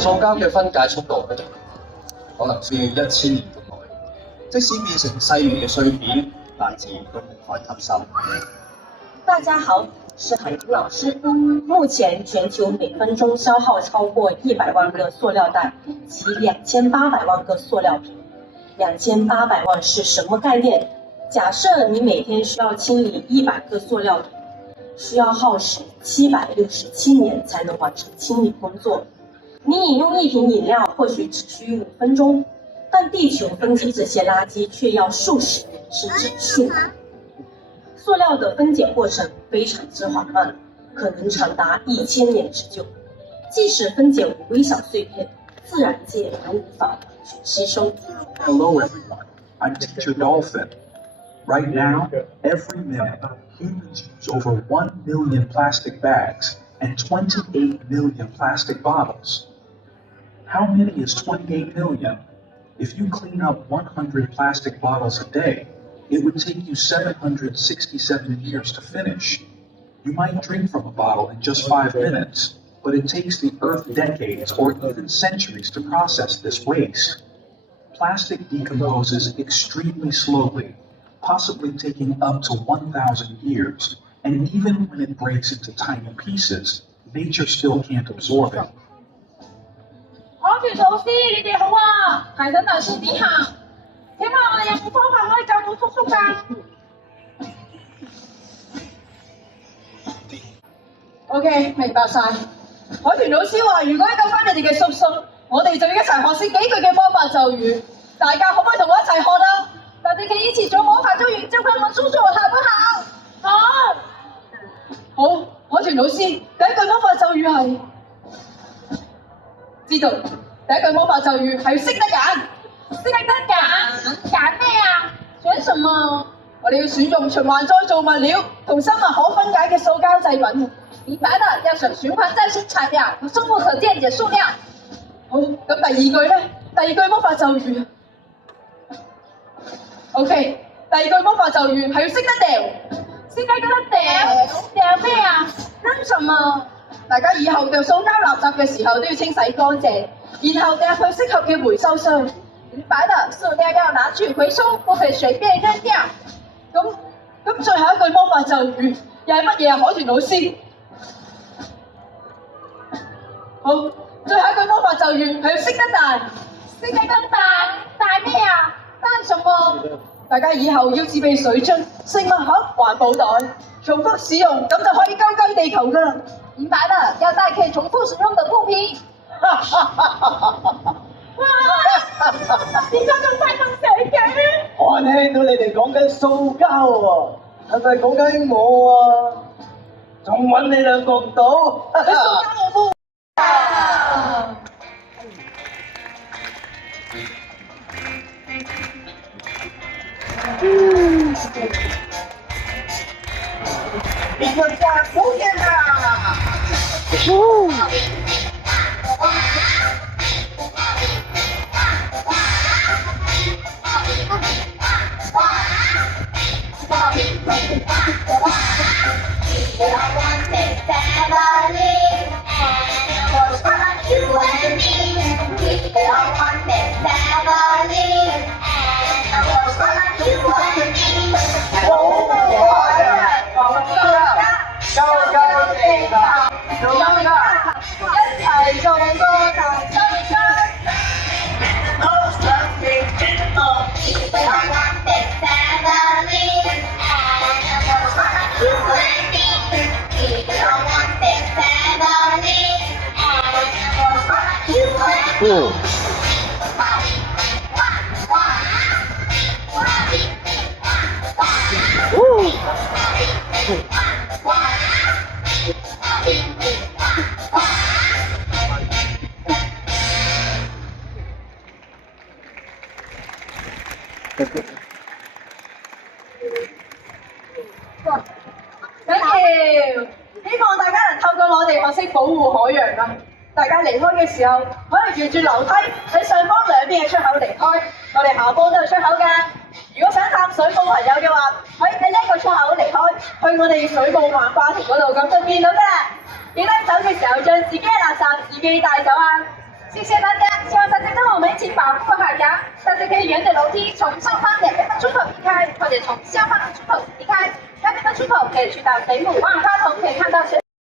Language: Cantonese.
塑膠嘅分解速度咧，可能需要1000年咁耐。即使變成細微嘅碎片，大自然都無法吸收。大家好，是海婷老师。目前全球每分鐘消耗超過100萬個塑料袋及2800萬個塑料瓶。2800萬是什麼概念？假設你每天需要清理100個塑料瓶，需要耗時767年才能完成清理工作。你飲用一瓶飲料或許只需5分鐘，但地球分解這些垃圾卻要數十年甚至數百年。塑料的分解過程非常之緩慢，可能長達1000年之久。即使分解為微小碎片，自然界也無法完全吸收。Hello everyone, I'm Teacher Dolphin. Right now, every minute, humans use over 1 million plastic bags and 28 million plastic bottles. How many is 28 million? If you clean up 100 plastic bottles a day, it would take you 767 years to finish. You might drink from a bottle in just 5 minutes, but it takes the Earth decades or even centuries to process this waste. Plastic decomposes extremely slowly, possibly taking up to 1,000 years, and even when it breaks into tiny pieces, nature still can't absorb it. 海豚老師，你哋好啊！係等大叔點行？請問我哋有冇方法可以救到叔叔㗎？OK， 明白晒。海豚老師話：如果救翻你哋嘅叔叔，我哋就要一齊學識幾句嘅魔法咒語。大家可唔可以同我一齊學啊？大家可以一起做魔法咒語，叫佢問叔叔好不好？好。好，海豚老師，第一句魔法咒語係知道。第一句魔法咒語係識得揀，識得揀咩啊？選什麼？我哋要選用循環再造物料同生物可分解嘅塑膠製品。明白了，要選循環再生產料和生物可電解塑料。好，咁第二句咧？第二句魔法咒語 ，OK， 第二句魔法咒語係要識得掉，識得掉咩啊？扔什麼？大家以後掉塑膠垃圾嘅時候都要清洗乾淨，然後掉去適合嘅回收箱。明白了，塑料要拿去回收，不可以隨便扔掉。咁最後一句魔法咒語又係乜嘢啊？海豚老師？好，最後一句魔法咒語係要識得帶，識得帶咩啊？帶什麼？大家以後要自備水樽、食物盒、環保袋，重複使用，咁就可以救地球噶啦。明白了，要帶可以重複使用的布匹。哇！點解咁快咁死嘅？我聽到你哋講緊塑膠喎，係咪講緊我啊？仲揾你兩個唔到？你塑膠我冇。你們家出現啦！希望大家能透過我哋學識保護海洋啊！大家離開嘅時候，可以沿住樓梯喺上方兩邊嘅出口離開，我哋下方都有出口㗎。如果想探水母朋友嘅話，可以喺呢一個出口離開，去我哋水母萬花筒嗰度咁就見到㗎啦。記得走嘅時候將自己嘅垃圾自己帶走啊！謝謝大家，希望大家跟我們一起保護海洋。大家可以沿着樓梯從上方兩邊的出口離開，或者從下方的出口離開。那邊的出口可以去到水母萬花筒，可以看到水